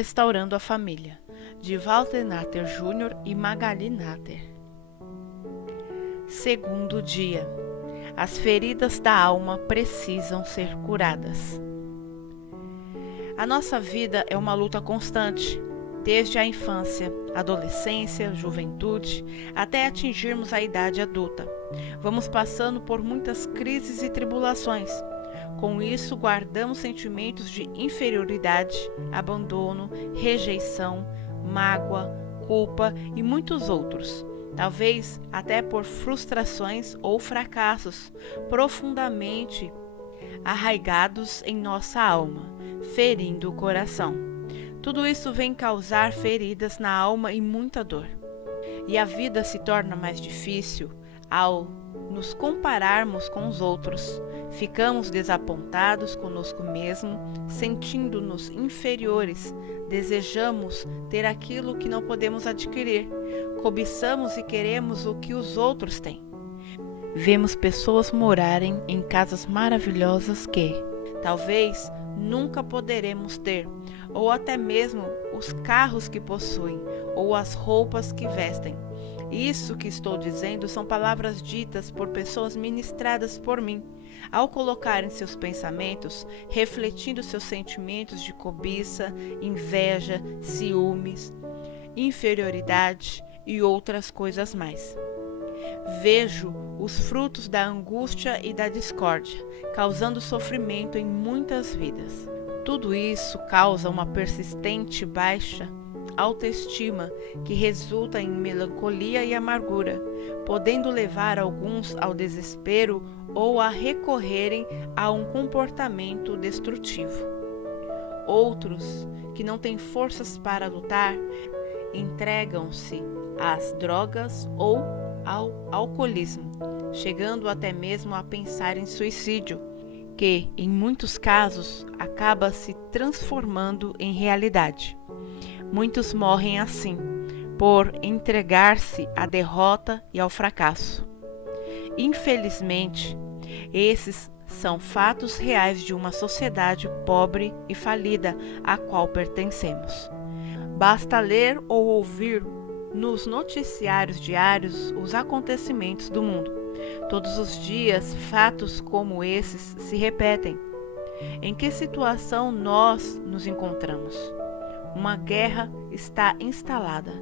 Restaurando a Família, de Walter Natter Jr. e Magali Natter. Segundo dia. As feridas da alma precisam ser curadas. A nossa vida é uma luta constante, desde a infância, adolescência, juventude, até atingirmos a idade adulta. Vamos passando por muitas crises e tribulações. Com isso, guardamos sentimentos de inferioridade, abandono, rejeição, mágoa, culpa e muitos outros. Talvez até por frustrações ou fracassos profundamente arraigados em nossa alma, ferindo o coração. Tudo isso vem causar feridas na alma e muita dor. E a vida se torna mais difícil ao nos compararmos com os outros. Ficamos desapontados conosco mesmo, sentindo-nos inferiores, desejamos ter aquilo que não podemos adquirir, cobiçamos e queremos o que os outros têm. Vemos pessoas morarem em casas maravilhosas que, talvez, nunca poderemos ter, ou até mesmo os carros que possuem, ou as roupas que vestem. Isso que estou dizendo são palavras ditas por pessoas ministradas por mim, ao colocarem seus pensamentos, refletindo seus sentimentos de cobiça, inveja, ciúmes, inferioridade e outras coisas mais. Vejo os frutos da angústia e da discórdia, causando sofrimento em muitas vidas. Tudo isso causa uma persistente baixa autoestima que resulta em melancolia e amargura, podendo levar alguns ao desespero ou a recorrerem a um comportamento destrutivo. Outros, que não têm forças para lutar, entregam-se às drogas ou ao alcoolismo, chegando até mesmo a pensar em suicídio, que, em muitos casos, acaba se transformando em realidade. Muitos morrem assim, por entregar-se à derrota e ao fracasso. Infelizmente, esses são fatos reais de uma sociedade pobre e falida à qual pertencemos. Basta ler ou ouvir nos noticiários diários os acontecimentos do mundo. Todos os dias, fatos como esses se repetem. Em que situação nós nos encontramos? Uma guerra está instalada.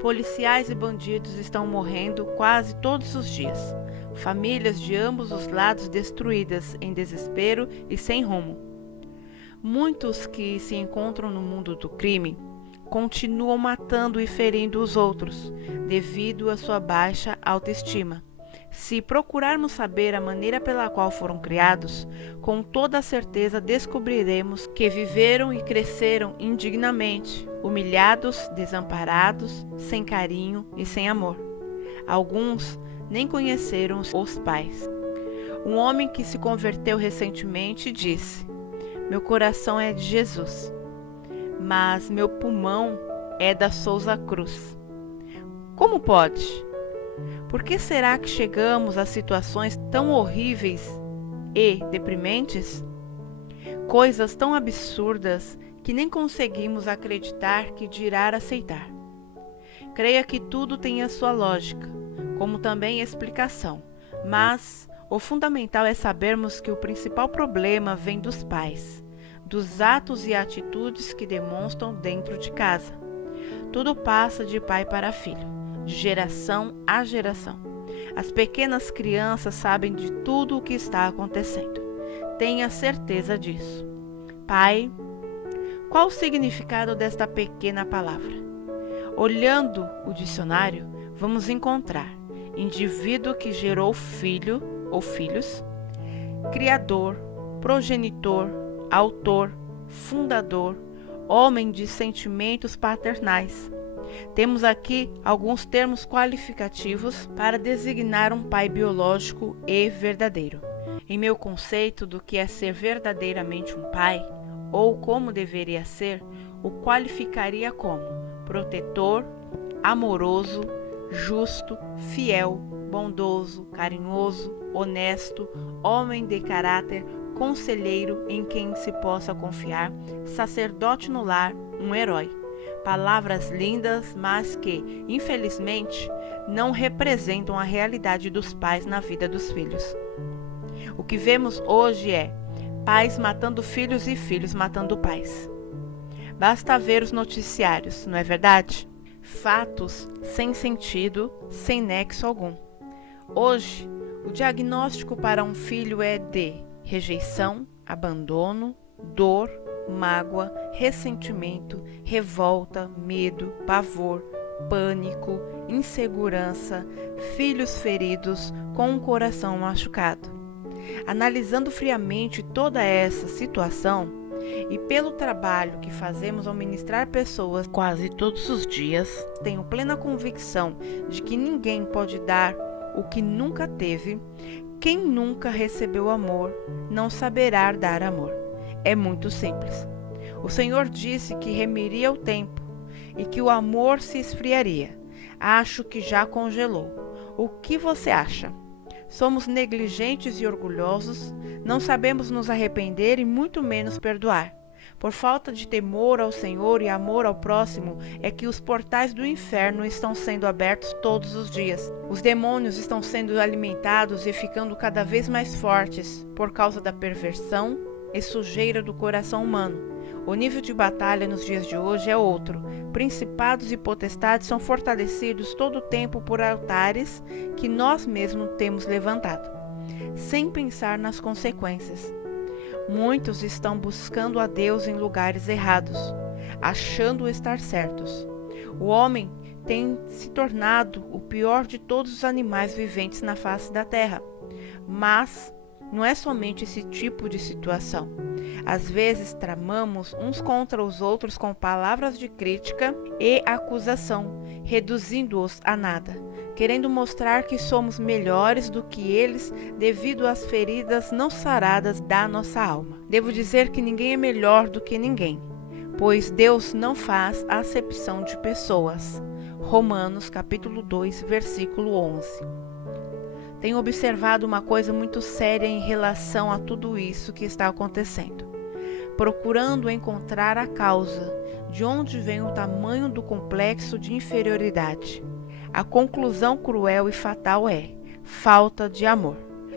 Policiais e bandidos estão morrendo quase todos os dias. Famílias de ambos os lados destruídas em desespero e sem rumo. Muitos que se encontram no mundo do crime continuam matando e ferindo os outros, devido à sua baixa autoestima. Se procurarmos saber a maneira pela qual foram criados, com toda certeza descobriremos que viveram e cresceram indignamente, humilhados, desamparados, sem carinho e sem amor. Alguns nem conheceram os pais. Um homem que se converteu recentemente disse: "Meu coração é de Jesus, mas meu pulmão é da Souza Cruz." Como pode? Por que será que chegamos a situações tão horríveis e deprimentes? Coisas tão absurdas que nem conseguimos acreditar, que dirá aceitar. Creia que tudo tem a sua lógica, como também explicação, mas o fundamental é sabermos que o principal problema vem dos pais, dos atos e atitudes que demonstram dentro de casa. Tudo passa de pai para filho, de geração a geração. As pequenas crianças sabem de tudo o que está acontecendo. Tenha certeza disso. Pai, qual o significado desta pequena palavra? Olhando o dicionário, vamos encontrar indivíduo que gerou filho ou filhos, criador, progenitor, autor, fundador, homem de sentimentos paternais. Temos aqui alguns termos qualificativos para designar um pai biológico e verdadeiro. Em meu conceito do que é ser verdadeiramente um pai, ou como deveria ser, o qualificaria como protetor, amoroso, justo, fiel, bondoso, carinhoso, honesto, homem de caráter conselheiro em quem se possa confiar, sacerdote no lar, um herói. Palavras lindas, mas que, infelizmente, não representam a realidade dos pais na vida dos filhos. O que vemos hoje é pais matando filhos e filhos matando pais. Basta ver os noticiários, não é verdade? Fatos sem sentido, sem nexo algum. Hoje, o diagnóstico para um filho é de rejeição, abandono, dor, mágoa, ressentimento, revolta, medo, pavor, pânico, insegurança, filhos feridos com um coração machucado. Analisando friamente toda essa situação, e pelo trabalho que fazemos ao ministrar pessoas quase todos os dias, tenho plena convicção de que ninguém pode dar o que nunca teve. Quem nunca recebeu amor não saberá dar amor. É muito simples. O Senhor disse que remiria o tempo e que o amor se esfriaria. Acho que já congelou. O que você acha? Somos negligentes e orgulhosos, não sabemos nos arrepender e muito menos perdoar. Por falta de temor ao Senhor e amor ao próximo, é que os portais do inferno estão sendo abertos todos os dias. Os demônios estão sendo alimentados e ficando cada vez mais fortes por causa da perversão e sujeira do coração humano. O nível de batalha nos dias de hoje é outro. Principados e potestades são fortalecidos todo o tempo por altares que nós mesmos temos levantado, sem pensar nas consequências. Muitos estão buscando a Deus em lugares errados, achando estar certos. O homem tem se tornado o pior de todos os animais viventes na face da terra. Mas não é somente esse tipo de situação. Às vezes tramamos uns contra os outros com palavras de crítica e acusação, reduzindo-os a nada, querendo mostrar que somos melhores do que eles devido às feridas não saradas da nossa alma. Devo dizer que ninguém é melhor do que ninguém, pois Deus não faz acepção de pessoas. Romanos capítulo 2, versículo 11. Tenho observado uma coisa muito séria em relação a tudo isso que está acontecendo, procurando encontrar a causa, de onde vem o tamanho do complexo de inferioridade. A conclusão cruel e fatal é falta de amor.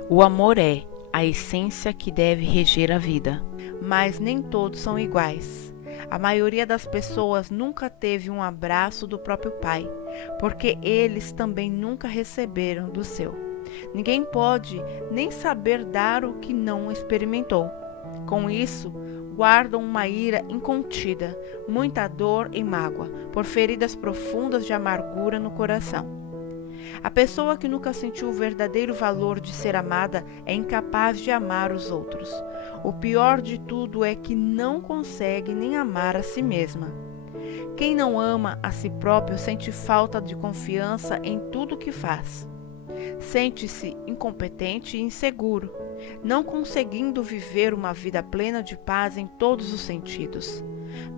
O amor é a essência que deve reger a vida, mas nem todos são iguais. A maioria das pessoas nunca teve um abraço do próprio pai, porque eles também nunca receberam do seu. Ninguém pode nem saber dar o que não experimentou. Com isso, guardam uma ira incontida, muita dor e mágoa, por feridas profundas de amargura no coração. A pessoa que nunca sentiu o verdadeiro valor de ser amada é incapaz de amar os outros. O pior de tudo é que não consegue nem amar a si mesma. Quem não ama a si próprio sente falta de confiança em tudo o que faz. Sente-se incompetente e inseguro, não conseguindo viver uma vida plena de paz em todos os sentidos.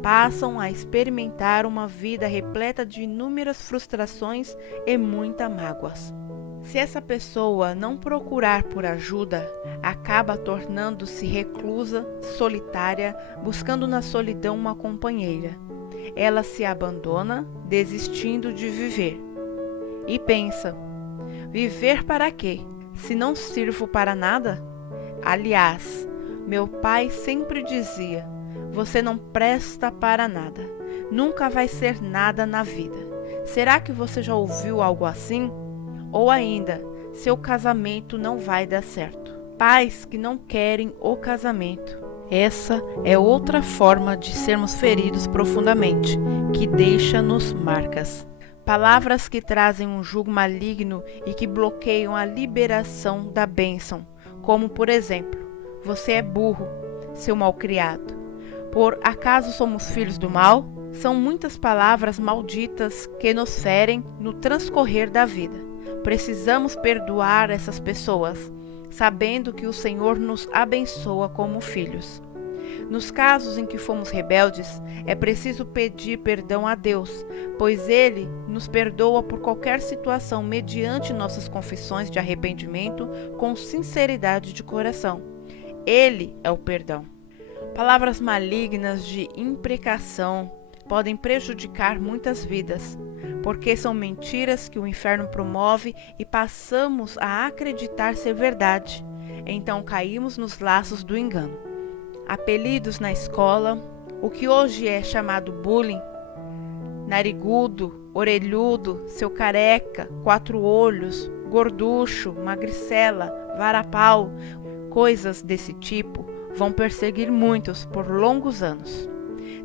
Passam a experimentar uma vida repleta de inúmeras frustrações e muitas mágoas. Se essa pessoa não procurar por ajuda, acaba tornando-se reclusa, solitária, buscando na solidão uma companheira. Ela se abandona, desistindo de viver. E pensa: viver para quê, se não sirvo para nada? Aliás, meu pai sempre dizia: você não presta para nada, nunca vai ser nada na vida. Será que você já ouviu algo assim? Ou ainda, seu casamento não vai dar certo. Pais que não querem o casamento. Essa é outra forma de sermos feridos profundamente, que deixa-nos marcas. Palavras que trazem um jugo maligno e que bloqueiam a liberação da bênção, como por exemplo: você é burro, seu malcriado. Por acaso somos filhos do mal? São muitas palavras malditas que nos ferem no transcorrer da vida. Precisamos perdoar essas pessoas, sabendo que o Senhor nos abençoa como filhos. Nos casos em que fomos rebeldes, é preciso pedir perdão a Deus, pois Ele nos perdoa por qualquer situação mediante nossas confissões de arrependimento com sinceridade de coração. Ele é o perdão. Palavras malignas de imprecação podem prejudicar muitas vidas, porque são mentiras que o inferno promove e passamos a acreditar ser verdade. Então caímos nos laços do engano. Apelidos na escola, o que hoje é chamado bullying, narigudo, orelhudo, seu careca, quatro olhos, gorducho, magricela, varapau, coisas desse tipo vão perseguir muitos por longos anos.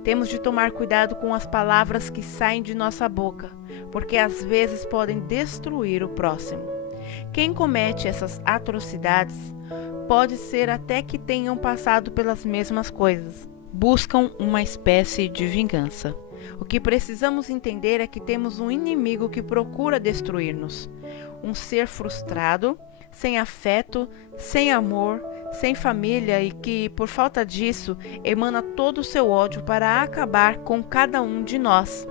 Temos de tomar cuidado com as palavras que saem de nossa boca, porque às vezes podem destruir o próximo. Quem comete essas atrocidades pode ser até que tenham passado pelas mesmas coisas. Buscam uma espécie de vingança. O que precisamos entender é que temos um inimigo que procura destruir-nos. Um ser frustrado, sem afeto, sem amor, sem família e que, por falta disso, emana todo o seu ódio para acabar com cada um de nós.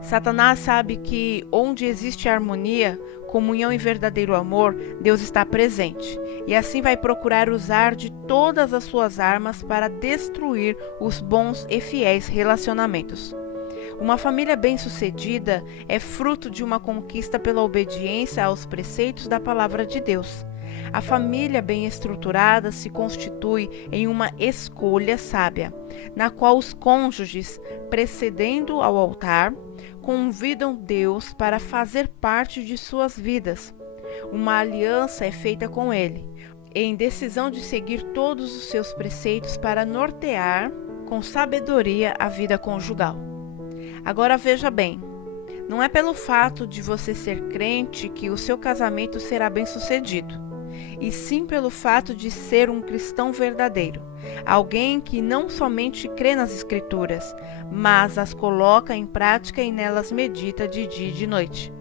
Satanás sabe que onde existe harmonia, comunhão e verdadeiro amor, Deus está presente, e assim vai procurar usar de todas as suas armas para destruir os bons e fiéis relacionamentos. Uma família bem-sucedida é fruto de uma conquista pela obediência aos preceitos da palavra de Deus. A família bem estruturada se constitui em uma escolha sábia, na qual os cônjuges, precedendo ao altar, convidam Deus para fazer parte de suas vidas. Uma aliança é feita com Ele, em decisão de seguir todos os seus preceitos para nortear com sabedoria a vida conjugal. Agora veja bem, não é pelo fato de você ser crente que o seu casamento será bem-sucedido, e sim pelo fato de ser um cristão verdadeiro, alguém que não somente crê nas Escrituras, mas as coloca em prática e nelas medita de dia e de noite.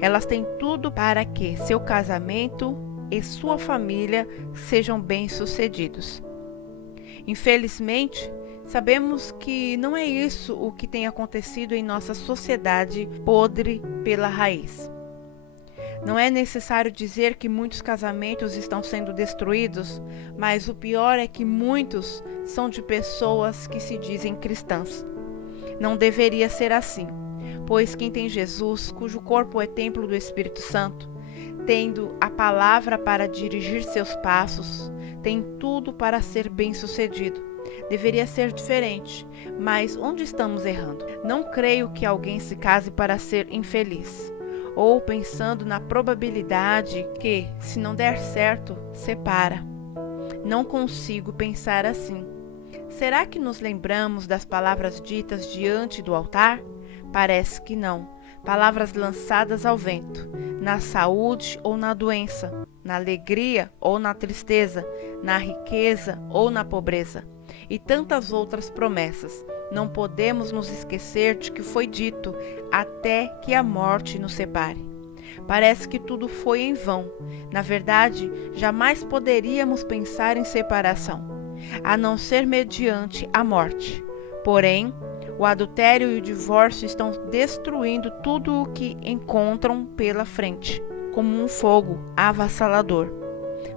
Elas têm tudo para que seu casamento e sua família sejam bem-sucedidos. Infelizmente, sabemos que não é isso o que tem acontecido em nossa sociedade podre pela raiz. Não é necessário dizer que muitos casamentos estão sendo destruídos, mas o pior é que muitos são de pessoas que se dizem cristãs. Não deveria ser assim, pois quem tem Jesus, cujo corpo é templo do Espírito Santo, tendo a palavra para dirigir seus passos, tem tudo para ser bem-sucedido. Deveria ser diferente, mas onde estamos errando? Não creio que alguém se case para ser infeliz, ou pensando na probabilidade que, se não der certo, separa. Não consigo pensar assim. Será que nos lembramos das palavras ditas diante do altar? Parece que não. Palavras lançadas ao vento, na saúde ou na doença, na alegria ou na tristeza, na riqueza ou na pobreza, e tantas outras promessas. Não podemos nos esquecer de que foi dito, até que a morte nos separe. Parece que tudo foi em vão. Na verdade, jamais poderíamos pensar em separação, a não ser mediante a morte. Porém, o adultério e o divórcio estão destruindo tudo o que encontram pela frente, como um fogo avassalador.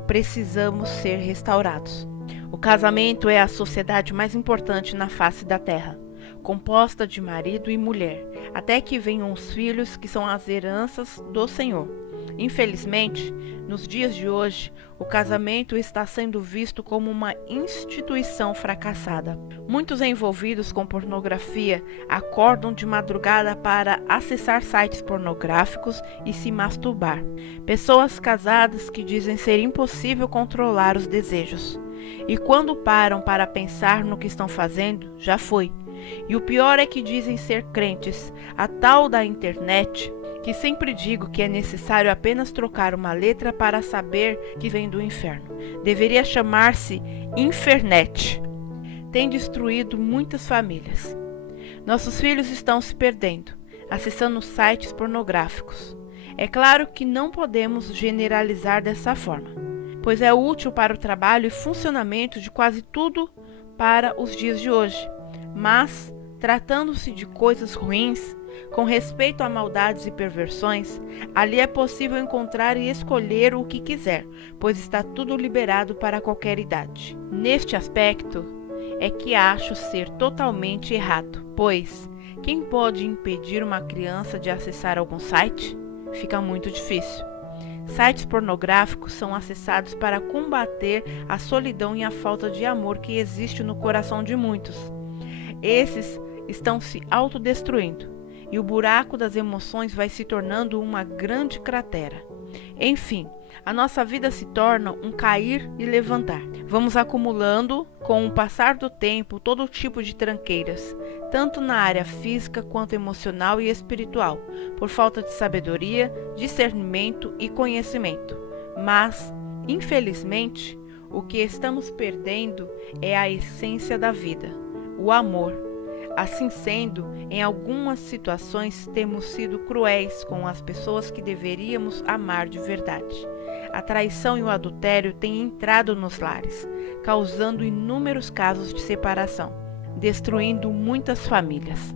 Precisamos ser restaurados. O casamento é a sociedade mais importante na face da terra, composta de marido e mulher, até que venham os filhos, que são as heranças do Senhor. Infelizmente, nos dias de hoje, o casamento está sendo visto como uma instituição fracassada. Muitos envolvidos com pornografia acordam de madrugada para acessar sites pornográficos e se masturbar. Pessoas casadas que dizem ser impossível controlar os desejos. E quando param para pensar no que estão fazendo, já foi. E o pior é que dizem ser crentes, a tal da internet, que sempre digo que é necessário apenas trocar uma letra para saber que vem do inferno. Deveria chamar-se Infernet. Tem destruído muitas famílias. Nossos filhos estão se perdendo, acessando sites pornográficos. É claro que não podemos generalizar dessa forma, pois é útil para o trabalho e funcionamento de quase tudo para os dias de hoje. Mas, tratando-se de coisas ruins, Com respeito a maldades e perversões, ali é possível encontrar e escolher o que quiser, pois está tudo liberado para qualquer idade. Neste aspecto, é que acho ser totalmente errado, pois quem pode impedir uma criança de acessar algum site? Fica muito difícil. Sites pornográficos são acessados para combater a solidão e a falta de amor que existe no coração de muitos. Esses estão se autodestruindo e o buraco das emoções vai se tornando uma grande cratera. Enfim, a nossa vida se torna um cair e levantar. Vamos acumulando, com o passar do tempo, todo tipo de tranqueiras, tanto na área física quanto emocional e espiritual, por falta de sabedoria, discernimento e conhecimento. Mas, infelizmente, o que estamos perdendo é a essência da vida, o amor. Assim sendo, em algumas situações temos sido cruéis com as pessoas que deveríamos amar de verdade. A traição e o adultério têm entrado nos lares, causando inúmeros casos de separação, destruindo muitas famílias.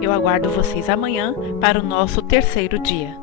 Eu aguardo vocês amanhã para o nosso terceiro dia.